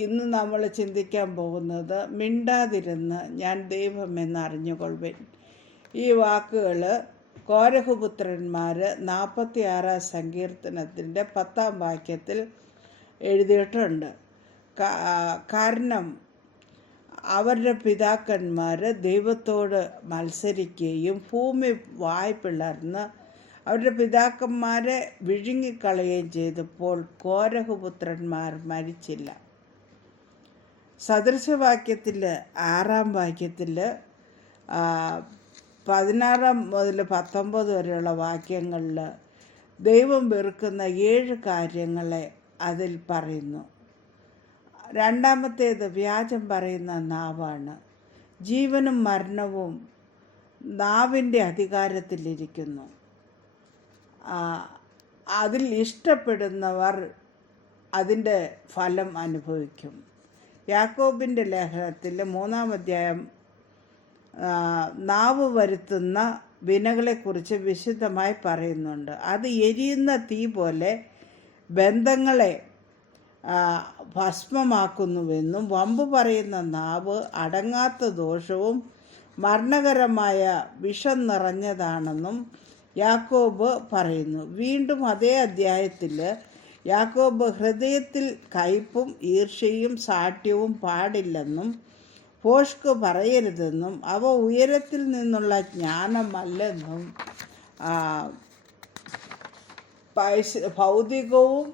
ഇന്ന് നമ്മൾ ചിന്തിക്കാൻ പോകുന്നത് മിണ്ടാതിരുന്ന് ഞാൻ ദൈവമെന്ന് അറിഞ്ഞുകൊള്ളുവിൻ ഈ വാക്കുകൾ കോരഹുപുത്രന്മാർ നാൽപ്പത്തി ആറാം സങ്കീർത്തനത്തിന്റെ പത്താം വാക്യത്തിൽ എഴുതിയിട്ടുണ്ട്. കാരണം അവരുടെ പിതാക്കന്മാർ ദൈവത്തോട് മത്സരിക്കുകയും ഭൂമി വായ് പിളർന്ന് അവരുടെ പിതാക്കന്മാരെ വിഴുങ്ങിക്കളയുകയും ചെയ്തപ്പോൾ കോരഹുപുത്രന്മാർ മരിച്ചില്ല. സദൃശവാക്യത്തിൽ ആറാം വാക്യത്തിൽ പതിനാറാം മുതൽ പത്തൊമ്പത് വരെയുള്ള വാക്യങ്ങളിൽ ദൈവം വെറുക്കുന്ന ഏഴ് കാര്യങ്ങളെ അതിൽ പറയുന്നു. രണ്ടാമത്തേത് വ്യാജം പറയുന്ന നാവാണ്. ജീവനും മരണവും നാവിന്റെ അധികാരത്തിലിരിക്കുന്നു. അതിൽ ഇഷ്ടപ്പെടുന്നവർ അതിന്റെ ഫലം അനുഭവിക്കും. യാക്കോബിന്റെ ലേഖനത്തിൽ മൂന്നാം അധ്യായം നാവ് വരുത്തുന്ന വിനകളെക്കുറിച്ച് വിശദമായി പറയുന്നുണ്ട്. അത് എരിയുന്ന തീ പോലെ ബന്ധങ്ങളെ ഭസ്മമാക്കുന്നുവെന്നും വമ്പ് പറയുന്ന നാവ് അടങ്ങാത്ത ദോഷവും മരണകരമായ വിഷം നിറഞ്ഞതാണെന്നും യാക്കോബ് പറയുന്നു. വീണ്ടും അതേ അധ്യായത്തിൽ യാക്കോബ് ഹൃദയത്തിൽ കയ്പും ഈർഷ്യയും സാഠ്യവും പാടില്ലെന്നും പോഷ്ക്ക് പറയരുതെന്നും അവ ഉയരത്തിൽ നിന്നുള്ള ജ്ഞാനമല്ലെന്നും പൈസ ഭൗതികവും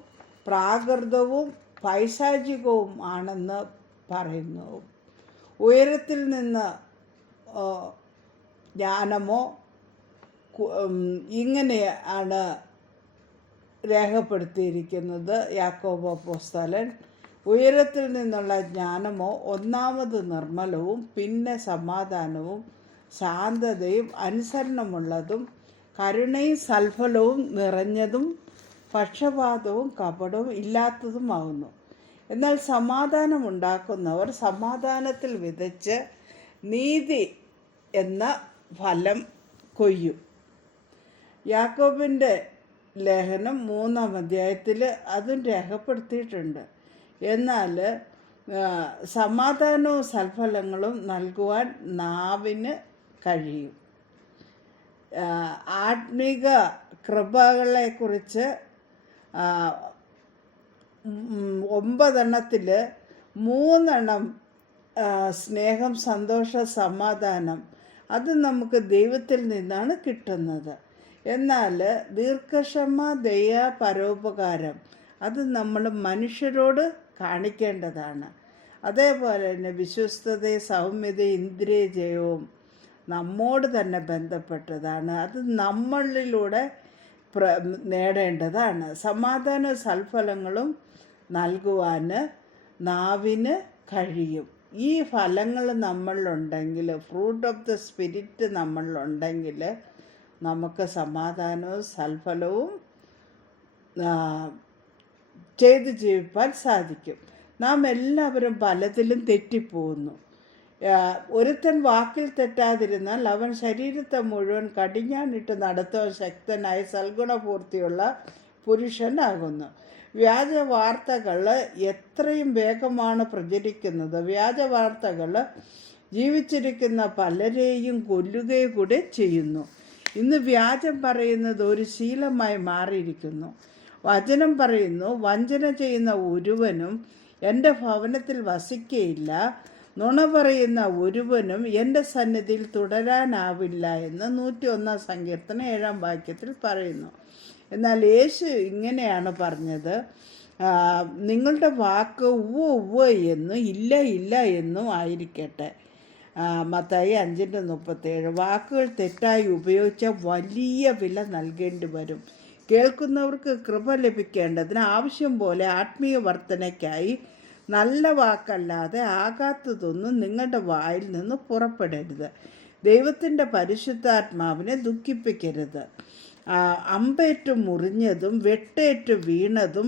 പ്രാകൃതവും പൈശാചികവും ആണെന്ന് പറയുന്നു. ഉയരത്തിൽ നിന്ന് ജ്ഞാനമോ ഇങ്ങനെയാണ് രേഖപ്പെടുത്തിയിരിക്കുന്നത് യാക്കോബ പോസ്തലൻ ഉയരത്തിൽ നിന്നുള്ള ജ്ഞാനമോ ഒന്നാമത് നിർമ്മലവും പിന്നെ സമാധാനവും ശാന്തതയും അനുസരണമുള്ളതും കരുണയും സൽഫലവും നിറഞ്ഞതും പക്ഷപാതവും കപടവും ഇല്ലാത്തതുമാകുന്നു എന്നാൽ സമാധാനമുണ്ടാക്കുന്നവർ സമാധാനത്തിൽ വിതച്ച് നീതി എന്ന ഫലം കൊയ്യും. യാക്കോബിന്റെ ലേഖനം മൂന്നാം അധ്യായത്തിൽ അതും രേഖപ്പെടുത്തിയിട്ടുണ്ട്. എന്നാൽ സമാധാനവും സൽഫലങ്ങളും നൽകുവാൻ നാവിന് കഴിയും. ആത്മീക കൃപകളെക്കുറിച്ച് ഒമ്പതെണ്ണത്തിൽ മൂന്നെണ്ണം സ്നേഹം സന്തോഷ സമാധാനം അത് നമുക്ക് ദൈവത്തിൽ നിന്നാണ് കിട്ടുന്നത്. എന്നാൽ ദീർഘക്ഷമ ദയ പരോപകാരം അത് നമ്മൾ മനുഷ്യരോട് കാണിക്കേണ്ടതാണ്. അതേപോലെ തന്നെ വിശ്വസ്തത സൗമ്യത ഇന്ദ്രിയ ജയവും നമ്മോട് തന്നെ ബന്ധപ്പെട്ടതാണ്. അത് നമ്മളിലൂടെ പ്ര നേടേണ്ടതാണ്. സമാധാന സൽഫലങ്ങളും നൽകുവാൻ നാവിന് കഴിയും. ഈ ഫലങ്ങൾ നമ്മളിലുണ്ടെങ്കിൽ ഫ്രൂട്ട് ഓഫ് ദ സ്പിരിറ്റ് നമ്മളിലുണ്ടെങ്കിൽ നമുക്ക് സമാധാനവും സൽഫലവും ചെയ്ത് ജീവിപ്പാൻ സാധിക്കും. നാം എല്ലാവരും പലതിലും തെറ്റിപ്പോകുന്നു. ഒരുത്തൻ വാക്കിൽ തെറ്റാതിരുന്നാൽ അവൻ ശരീരത്തെ മുഴുവൻ കടിഞ്ഞാണിട്ട് നടത്തുവാൻ ശക്തനായ സൽഗുണപൂർത്തിയുള്ള പുരുഷനാകുന്നു. വ്യാജ വാർത്തകൾ എത്രയും വേഗമാണ് പ്രചരിക്കുന്നത്. വ്യാജ വാർത്തകൾ ജീവിച്ചിരിക്കുന്ന പലരെയും കൊല്ലുകയും കൂടെ ചെയ്യുന്നു. ഇന്ന് വ്യാജം പറയുന്നത് ഒരു ശീലമായി മാറിയിരിക്കുന്നു. വചനം പറയുന്നു വഞ്ചന ചെയ്യുന്ന ഒരുവനും എന്റെ ഭവനത്തിൽ വസിക്കയില്ല. നുണ പറയുന്ന ഒരുവനും എന്റെ സന്നിധിയിൽ തുടരാനാവില്ല എന്ന് നൂറ്റി ഒന്നാം സങ്കീർത്തനം ഏഴാം വാക്യത്തിൽ പറയുന്നു. എന്നാൽ യേശു ഇങ്ങനെയാണ് പറഞ്ഞത് നിങ്ങളുടെ വാക്ക് ഉവ്വ ഉവ്വ എന്നും ഇല്ല ഇല്ല എന്നും ആയിരിക്കട്ടെ. മത്തായി അഞ്ചിന്റെ മുപ്പത്തേഴ്. വാക്കുകൾ തെറ്റായി ഉപയോഗിച്ച വലിയ വില നൽകേണ്ടി വരും. കേൾക്കുന്നവർക്ക് കൃപ ലഭിക്കേണ്ടതിന് ആവശ്യം പോലെ ആത്മീയ വർധനയ്ക്കായി നല്ല വാക്കല്ലാതെ ആകാത്തതൊന്നും നിങ്ങളുടെ വായിൽ നിന്ന് പുറപ്പെടരുത്. ദൈവത്തിന്റെ പരിശുദ്ധാത്മാവിനെ ദുഃഖിപ്പിക്കരുത്. അമ്പേറ്റ് മുറിഞ്ഞതും വെട്ടേറ്റ് വീണതും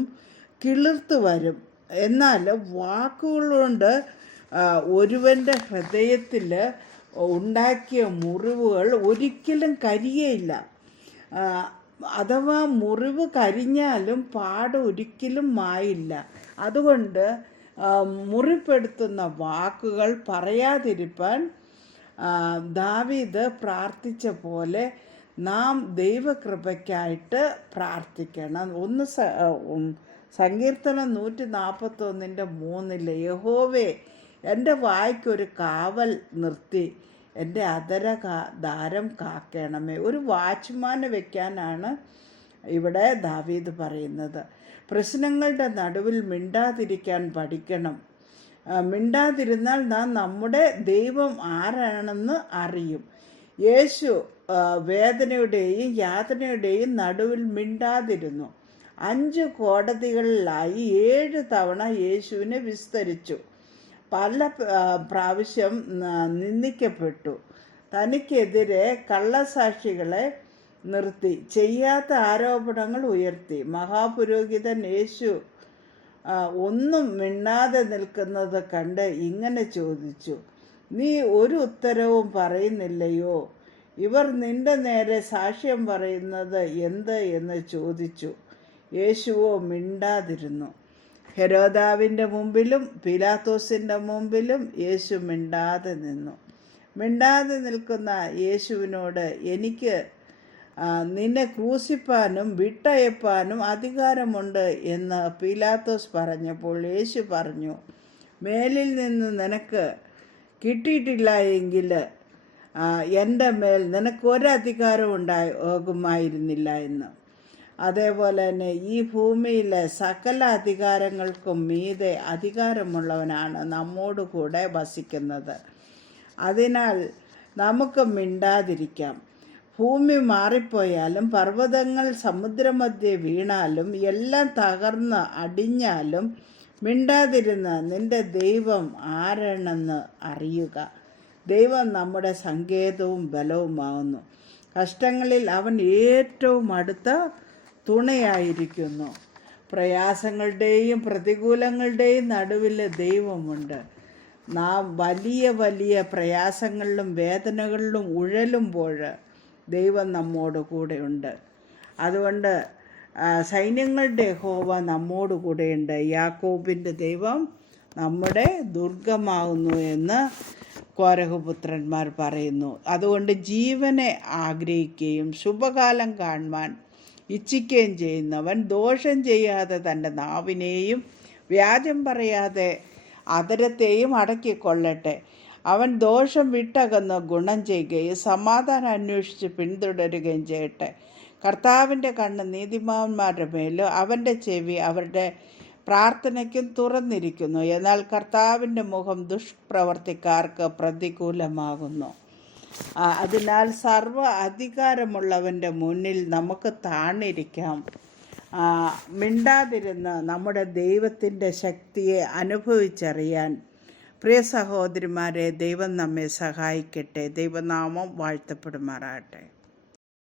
കിളിർത്ത് വരും. എന്നാൽ വാക്കുകളുകൊണ്ട് ആ, ഒരുവന്റെ ഹൃദയത്തിൽ ഉണ്ടാക്കിയ മുറിവുകൾ ഒരിക്കലും കരിയയില്ല. അഥവാ മുറിവ് കരിഞ്ഞാലും പാട് ഒരിക്കലും മായില്ല. അതുകൊണ്ട് മുറിപ്പെടുത്തുന്ന വാക്കുകൾ പറയാതിരിപ്പാൻ ദാവീദ് പ്രാർത്ഥിച്ച പോലെ നാം ദൈവകൃപയ്ക്കായിട്ട് പ്രാർത്ഥിക്കണം. ഒന്ന് സങ്കീർത്തനം നൂറ്റി നാൽപ്പത്തൊന്നിന്റെ മൂന്നിൽ യഹോവേ എന്റെ വായ്ക്കൊരു കാവൽ നിർത്തി എന്റെ അതര കാ ദാരം കാക്കണമേ. ഒരു വാച്ച്മാനെ വെക്കാനാണ് ഇവിടെ ദാവീദ് പറയുന്നത്. പ്രശ്നങ്ങളുടെ നടുവിൽ മിണ്ടാതിരിക്കാൻ പഠിക്കണം. മിണ്ടാതിരുന്നാൽ നാം നമ്മുടെ ദൈവം ആരാണെന്ന് അറിയും. യേശു വേദനയുടെയും യാതനയുടെയും നടുവിൽ മിണ്ടാതിരുന്നു. അഞ്ച് കോടതികളിലായി ഏഴ് തവണ യേശുവിനെ വിസ്തരിച്ചു. പല പ്രാവശ്യം നിന്ദിക്കപ്പെട്ടു. തനിക്കെതിരെ കള്ളസാക്ഷികളെ നിർത്തി ചെയ്യാത്ത ആരോപണങ്ങൾ ഉയർത്തി. മഹാപുരോഹിതൻ യേശു ഒന്നും മിണ്ടാതെ നിൽക്കുന്നത് കണ്ട് ഇങ്ങനെ ചോദിച്ചു നീ ഒരു ഉത്തരവും പറയുന്നില്ലയോ? ഇവർ നിന്റെ നേരെ സാക്ഷ്യം പറയുന്നത് എന്ത്? എന്ന് ചോദിച്ചു. യേശുവോ മിണ്ടാതിരുന്നു. ഹെരോദാവിന്റെ മുമ്പിലും പിലാത്തോസിന്റെ മുമ്പിലും യേശു മിണ്ടാതെ നിന്നു. മിണ്ടാതെ നിൽക്കുന്ന യേശുവിനോട് എനിക്ക് നിന്നെ ക്രൂശിപ്പാനും വിട്ടയപ്പാനും അധികാരമുണ്ട് എന്ന് പീലാത്തോസ് പറഞ്ഞപ്പോൾ യേശു പറഞ്ഞു മേലിൽ നിന്ന് നിനക്ക് കിട്ടിയിട്ടില്ല എങ്കിൽ എന്റെ മേൽ നിനക്കൊരധികാരം ഉണ്ടായി ഓകുമായിരുന്നില്ല എന്ന്. അതേപോലെ തന്നെ ഈ ഭൂമിയിലെ സകല അധികാരങ്ങൾക്കും മീതെ അധികാരമുള്ളവനാണ് നമ്മോട് കൂടെ വസിക്കുന്നത്. അതിനാൽ നമുക്ക് മിണ്ടാതിരിക്കാം. ഭൂമി മാറിപ്പോയാലും പർവതങ്ങൾ സമുദ്രമധ്യേ വീണാലും എല്ലാം തകർന്ന് അടിഞ്ഞാലും മിണ്ടാതിരുന്ന് നിന്റെ ദൈവം ആരാണെന്ന് അറിയുക. ദൈവം നമ്മുടെ സങ്കേതവും ബലവുമാകുന്നു കഷ്ടങ്ങളിൽ അവൻ ഏറ്റവും അടുത്ത തുണയായിരിക്കുന്നു. പ്രയാസങ്ങളുടെയും പ്രതികൂലങ്ങളുടെയും നടുവിൽ ദൈവമുണ്ട്. നാം വലിയ വലിയ പ്രയാസങ്ങളിലും വേദനകളിലും ഉഴലുമ്പോൾ ദൈവം നമ്മോട് കൂടെയുണ്ട് അതുകൊണ്ട് സൈന്യങ്ങളുടെ ഹോവ നമ്മോട് കൂടെയുണ്ട് യാക്കോബിന്റെ ദൈവം നമ്മുടെ ദുർഗമാകുന്നു എന്ന് കോരഹപുത്രന്മാർ പറയുന്നു. അതുകൊണ്ട് ജീവനെ ആഗ്രഹിക്കുകയും ശുഭകാലം കാണുവാൻ ഇച്ഛിക്കുകയും ചെയ്യുന്നവൻ ദോഷം ചെയ്യാതെ തന്റെ നാവിനെയും വ്യാജം പറയാതെ അതരത്തെയും അടക്കിക്കൊള്ളട്ടെ. അവൻ ദോഷം വിട്ടകന്ന് ഗുണം ചെയ്യുകയും സമാധാനം അന്വേഷിച്ച് പിന്തുടരുകയും ചെയ്യട്ടെ. കർത്താവിന്റെ കണ്ണ് നീതിമാന്മാരുടെ മേലും അവന്റെ ചെവി അവരുടെ പ്രാർത്ഥനയ്ക്കും തുറന്നിരിക്കുന്നു. എന്നാൽ കർത്താവിന്റെ മുഖം ദുഷ്പ്രവർത്തിക്കാർക്ക് പ്രതികൂലമാകുന്നു. അതിനാൽ സർവ അധികാരമുള്ളവന്റെ മുന്നിൽ നമുക്ക് താണിരിക്കാം. മിണ്ടാതിരുന്ന് നമ്മുടെ ദൈവത്തിന്റെ ശക്തിയെ അനുഭവിച്ചറിയാൻ. പ്രിയ സഹോദരിമാരെ ദൈവം നമ്മെ സഹായിക്കട്ടെ. ദൈവനാമം വാഴ്ത്തപ്പെടുമാറാകട്ടെ.